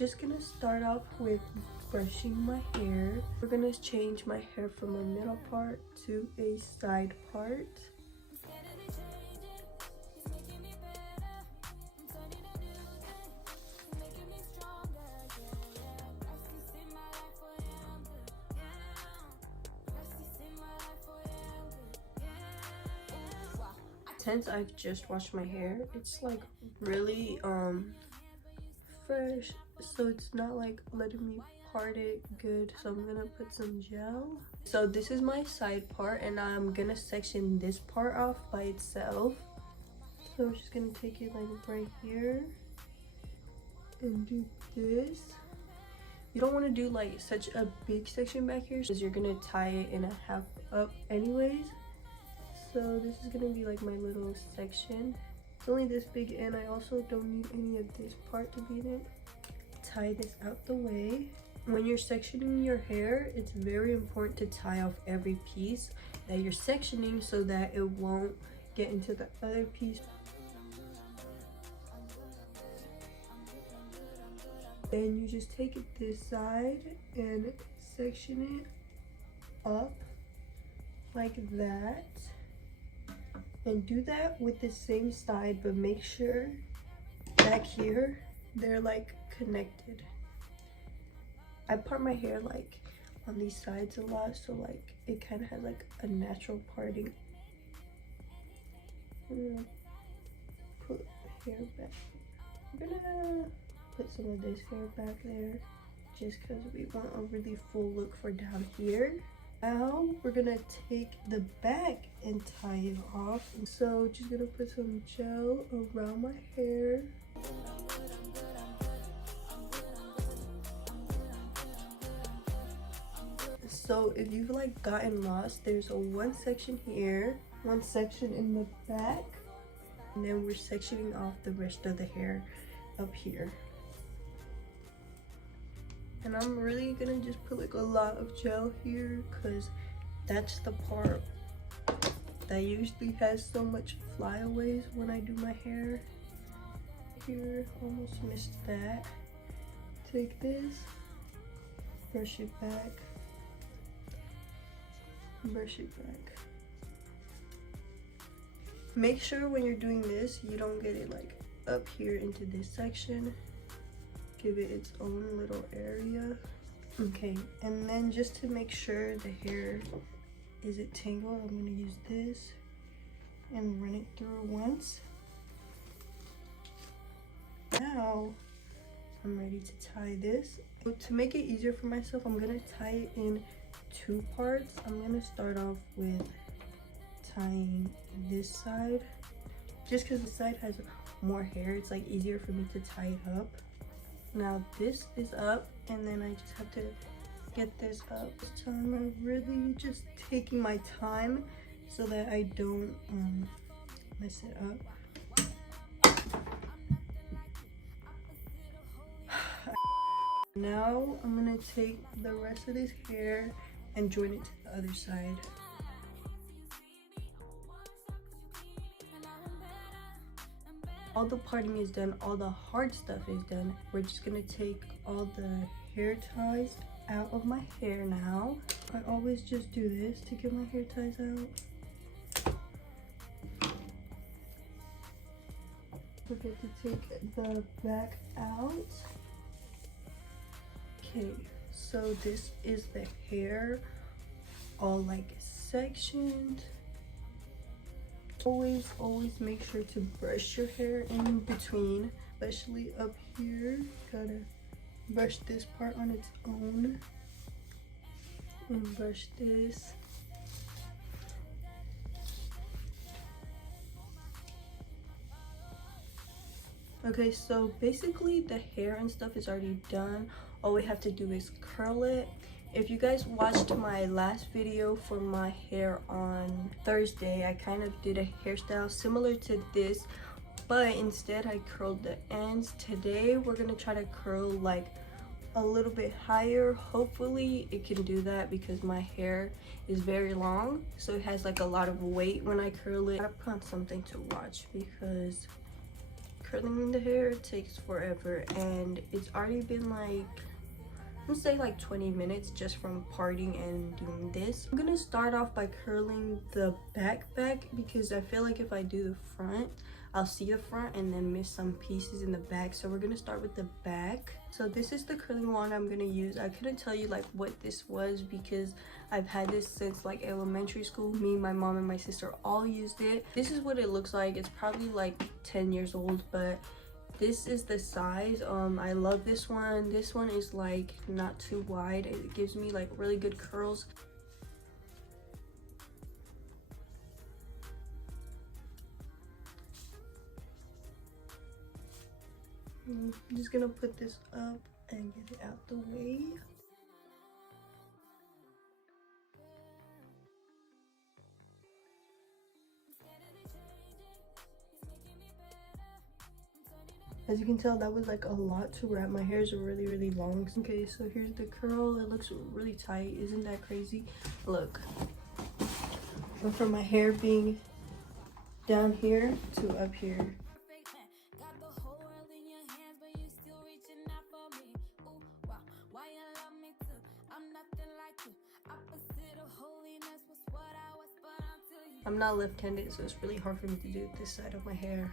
just gonna start off with brushing my hair. We're gonna change my hair from a middle part to a side part. Since I've just washed my hair, it's like really fresh, so it's not like letting me part it good. So I'm gonna put some gel. So this is my side part, and I'm gonna section this part off by itself. So I'm just gonna take it like right here and do this. You don't want to do like such a big section back here because you're gonna tie it in a half up anyways. So this is gonna be like my little section. It's only this big, and I also don't need any of this part to be in it. Tie this out the way. When you're sectioning your hair, it's very important to tie off every piece that you're sectioning so that it won't get into the other piece. Then you just take it this side and section it up like that. And do that with the same side, but make sure back here they're like connected. I part my hair like on these sides a lot, so like it kind of has like a natural parting. I'm gonna put hair back. I'm gonna put some of this hair back there just because we want a really full look for down here. Now we're gonna take the back and tie it off. So just gonna put some gel around my hair. So if you've like gotten lost, there's a one section here, one section in the back, and then we're sectioning off the rest of the hair up here. And I'm really gonna just put like a lot of gel here because that's the part that usually has so much flyaways when I do my hair. Here, almost missed that. Take this, brush it back, brush it back. Make sure when you're doing this, you don't get it like up here into this section. Give it its own little area. Okay, and then just to make sure the hair isn't tangled, I'm gonna use this and run it through once. Now I'm ready to tie this. So to make it easier for myself, I'm gonna tie it in two parts. I'm gonna start off with tying this side, just because the side has more hair. It's like easier for me to tie it up. Now this is up, and then I just have to get this up. This time I'm really just taking my time so that I don't mess it up. Now I'm gonna take the rest of this hair and join it to the other side. All the parting is done, all the hard stuff is done. We're just gonna take all the hair ties out of my hair now. I always just do this to get my hair ties out. Forget to take the back out. Okay, so this is the hair all like sectioned. Always make sure to brush your hair in between, especially up here. Gotta brush this part on its own and brush this. Okay, so basically the hair and stuff is already done. All we have to do is curl it. If you guys watched my last video for my hair on Thursday, I kind of did a hairstyle similar to this, but instead I curled the ends. Today we're gonna try to curl like a little bit higher. Hopefully it can do that because my hair is very long, so it has like a lot of weight when I curl it. I gotta put on something to watch because curling the hair takes forever, and it's already been like, let's say like 20 minutes just from parting and doing this. I'm gonna start off by curling the back because I feel like if I do the front, I'll see the front and then miss some pieces in the back. So we're gonna start with the back. So this is the curling wand I'm gonna use. I couldn't tell you like what this was because I've had this since like elementary school. Me, my mom, and my sister all used it. This is what it looks like. It's probably like 10 years old, but this is the size. I love this one. This one is like not too wide. It gives me like really good curls. I'm just gonna put this up and get it out the way. As you can tell, that was like a lot to wrap. My hair is really long. Okay, so here's the curl. It looks really tight. Isn't that crazy? Look. But from my hair being down here to up here. I'm not left-handed, so it's really hard for me to do this side of my hair.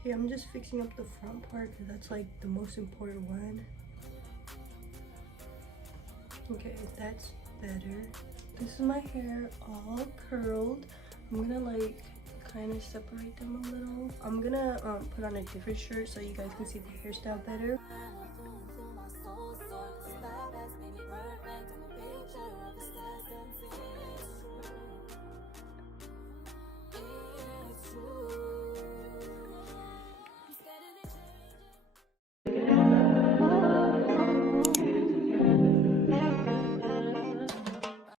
Okay, I'm just fixing up the front part because that's like the most important one. Okay, that's better. This is my hair all curled. I'm gonna like kind of separate them a little. I'm gonna put on a different shirt so you guys can see the hairstyle better.